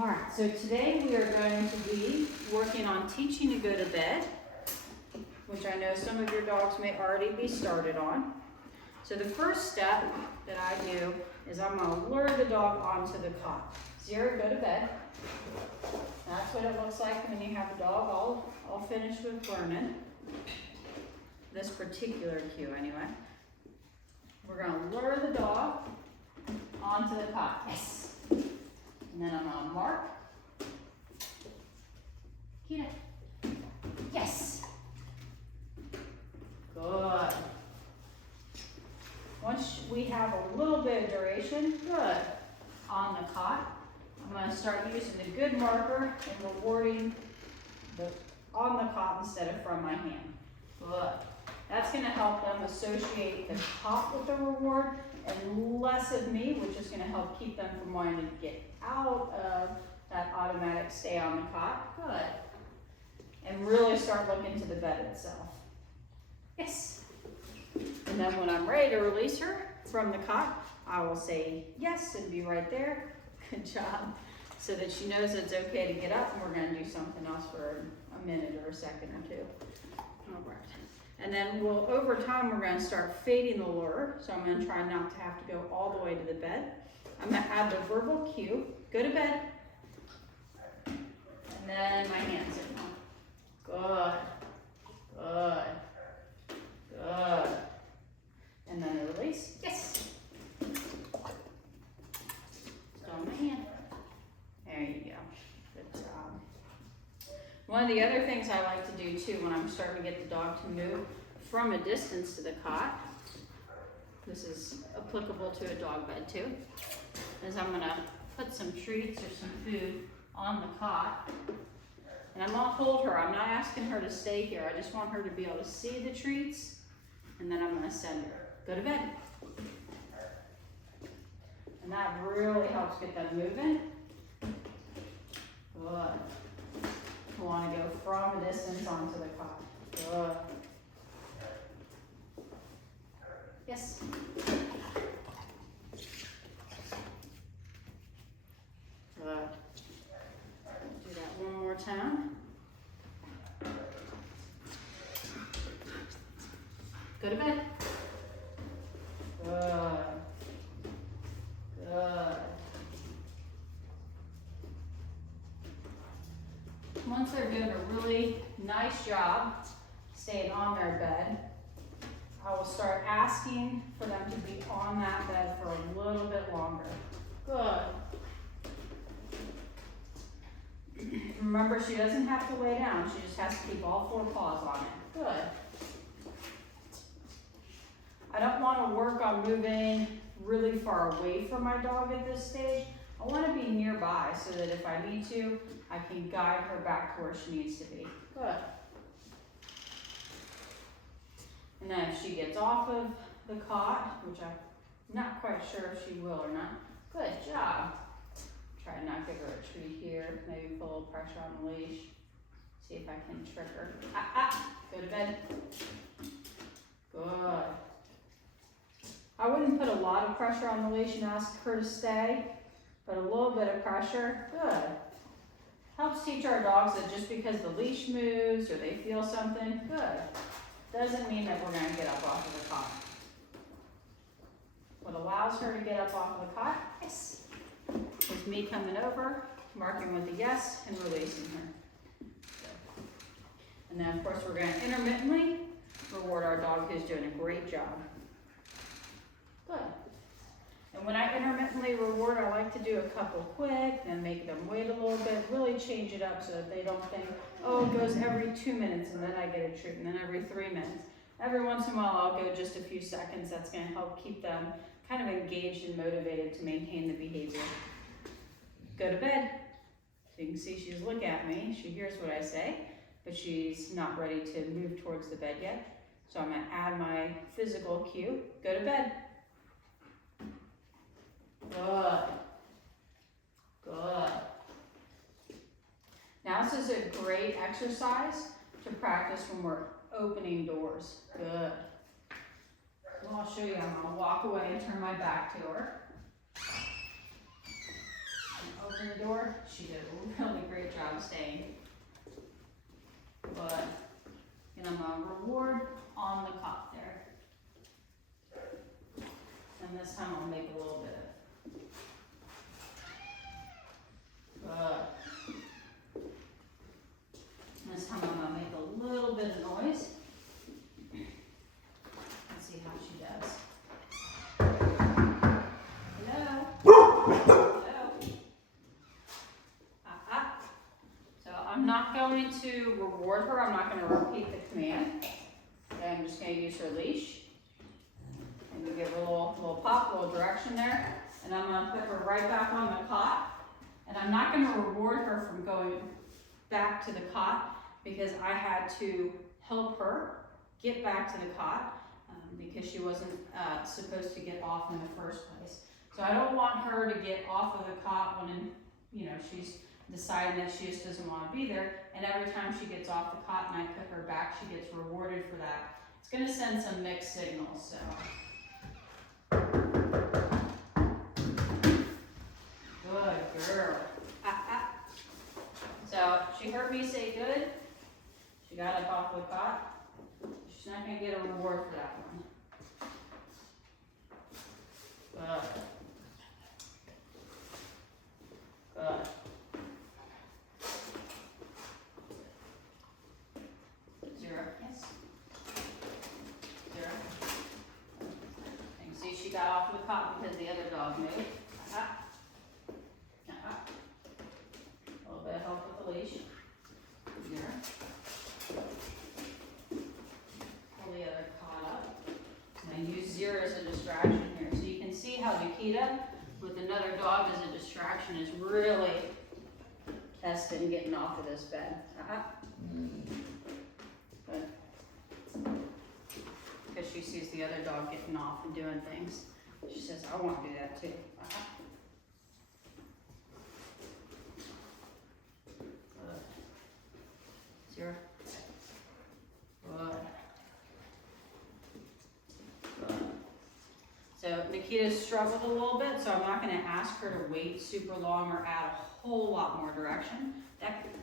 All right, so today we are going to be working on teaching to go to bed, which I know some of your dogs may already be started on. So the first step that I do is I'm going to lure the dog onto the cot. Zero, go to bed. That's what it looks like when you have a dog all finished with learning. This particular cue anyway. We're going to lure the dog onto the cot. Yes. And then I'm going to mark. Nikita. Yes. Good. Once we have a little bit of duration, good, on the cot, I'm going to start using the good marker and rewarding on the cot instead of from my hand. Good. That's going to help them associate the cot with the reward and less of me, which is going to help keep them from wanting to get out of that automatic stay on the cot. Good. And really start looking to the bed itself. Yes. And then when I'm ready to release her from the cot, I will say yes and be right there. Good job. So that she knows it's okay to get up, and we're going to do something else for a minute or a second or two. All right. And then over time, we're going to start fading the lure. So I'm going to try not to have to go all the way to the bed. I'm going to add the verbal cue, go to bed. And then my hand signal. Good, good, good. And then a release, yes. Still on my hand. There you go, good job. One of the other things I like to do too when I'm starting to get the dog to move from a distance to the cot, this is applicable to a dog bed too, is I'm gonna put some treats or some food on the cot. And I'm gonna hold her. I'm not asking her to stay here. I just want her to be able to see the treats, and then I'm gonna send her. Go to bed. And that really helps get them moving. Good. You wanna go from a distance onto the cot. Good. Yes. Good. Do that one more time. Go to bed. Good. Good. Once they're doing a really nice job staying on their bed, I will start asking for them to be on that bed for a little bit longer. Good. Remember, she doesn't have to lay down. She just has to keep all four paws on it. Good. I don't want to work on moving really far away from my dog at this stage. I want to be nearby so that if I need to, I can guide her back to where she needs to be. Good. And then if she gets off of the cot, which I'm not quite sure if she will or not, good job. Try to not give her a treat here. Maybe put a little pressure on the leash. See if I can trick her. Go to bed. Good. I wouldn't put a lot of pressure on the leash and ask her to stay, but a little bit of pressure, good. Helps teach our dogs that just because the leash moves or they feel something, good. Doesn't mean that we're gonna get up off of the cot. What allows her to get up off of the cot, yes, is me coming over, marking with a yes, and releasing her. And then of course we're gonna intermittently reward our dog who's doing a great job. Good. And when I intermittently reward, I like to do a couple quick, then make them wait a little bit, really change it up so that they don't think, oh, it goes every 2 minutes and then I get a treat, and then every 3 minutes. Every once in a while, I'll go just a few seconds. That's going to help keep them kind of engaged and motivated to maintain the behavior. Go to bed. So you can see she's looking at me. She hears what I say, but she's not ready to move towards the bed yet. So I'm going to add my physical cue. Go to bed. Good. Good. Now this is a great exercise to practice when we're opening doors. Good. Well, I'll show you. I'm going to walk away and turn my back to her. And open open the door, she did a really great job staying. Good. And I'm gonna reward on the cot there. And this time I'll make a little bit of it. Good. This time I'm gonna make a little bit of noise. Let's see how she does. Hello? Hello? So I'm not going to reward her. I'm not going to repeat the command. Okay, I'm just going to use her leash. And we give her a little pop, a little direction there. And I'm going to put her right back on the cot. And I'm not going to reward her from going back to the cot because I had to help her get back to the cot because she wasn't supposed to get off in the first place. So I don't want her to get off of the cot when, she's deciding that she just doesn't want to be there. And every time she gets off the cot and I put her back, she gets rewarded for that. It's going to send some mixed signals. So, good girl. So she heard me say good. She got up off the cot. She's not going to get a reward for that one. Good. Good. Zero. Yes. Zero. And see, she got off the cot because the other dog moved. A little bit of help with the leash. Zero. Pull the other cot up. And I use Zero as a distraction here. So you can see how Nikita with another dog as a distraction is really testing getting off of this bed. Good. Because she sees the other dog getting off and doing things. She says, I want to do that too. Good. Zero. Good. Good. So Nikita's struggled a little bit, so I'm not going to ask her to wait super long or add a whole lot more direction. That good.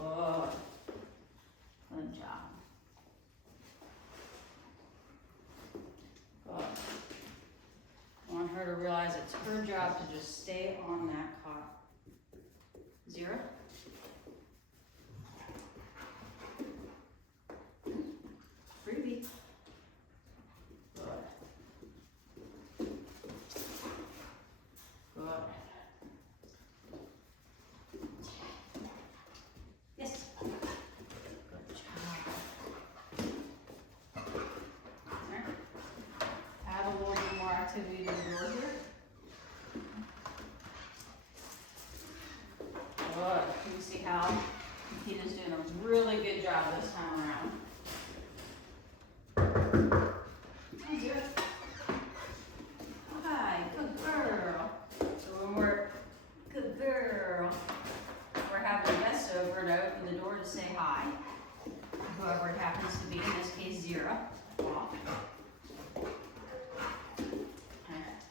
Good. Good job. Good. I want her to realize it's her job to just stay on that cot. Zero. Freebie. Good. Good. Yes. Good job. There. Add a little bit more activity to the door here. Good. You can see how Nikita's doing a really good job this time around. Hi, good girl. So when we're good girl, we're having guests over to open the door to say hi. Whoever it happens to be, in this case, Zero.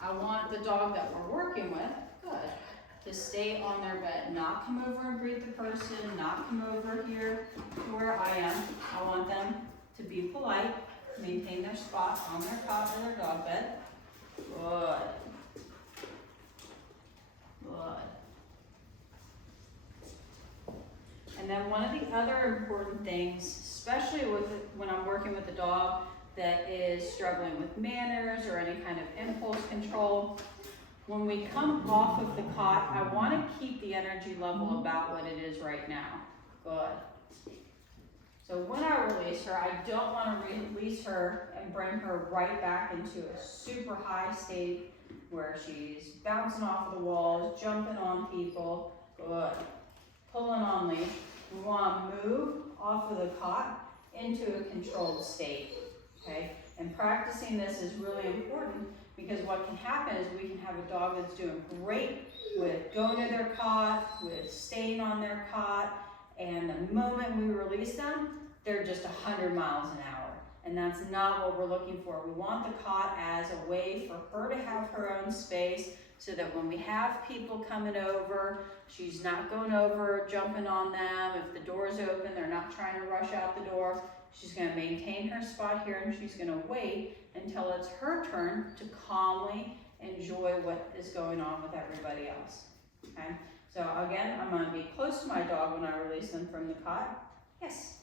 I want the dog that we're working with, good, to stay on their bed, not come over and greet the person, not come over here to where I am. I want them to be polite, maintain their spot on their cot or their dog bed. Good. Good. And then one of the other important things, especially when I'm working with a dog that is struggling with manners or any kind of impulse control, when we come off of the cot, I want to keep the energy level about what it is right now. Good. So when I release her, I don't want to release her and bring her right back into a super high state where she's bouncing off of the walls, jumping on people. Good. Pulling on leash. We want to move off of the cot into a controlled state. Okay? And practicing this is really important because what can happen is we can have a dog that's doing great with going to their cot, with staying on their cot, and the moment we release them, they're just 100 miles an hour. and that's not what we're looking for. We want the cot as a way for her to have her own space so that when we have people coming over, she's not going over, jumping on them. If the door's open, they're not trying to rush out the door. She's gonna maintain her spot here and she's gonna wait until it's her turn to calmly enjoy what is going on with everybody else, okay? So again, I'm gonna be close to my dog when I release them from the cot. Yes.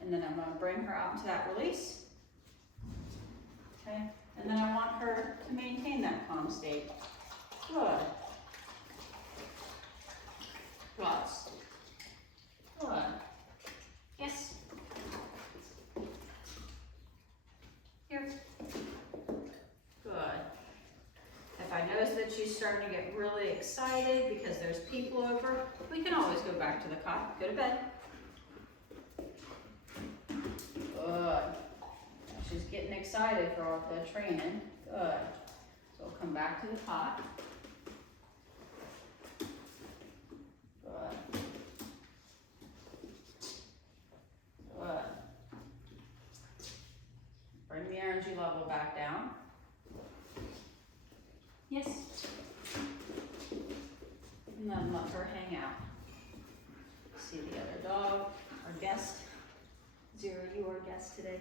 And then I'm gonna bring her out into that release, okay? And then I want her to maintain that calm state. Good. Lots. Good. Yes. Here. Good. If I notice that she's starting to get really excited because there's people over, we can always go back to the cot, go to bed. Good. She's getting excited for all the training. Good. So we'll come back to the cot. Good. Good. Bring the energy level back down. Yes. And then let her hang out. See the other dog, our guest. Zero, you are guest today.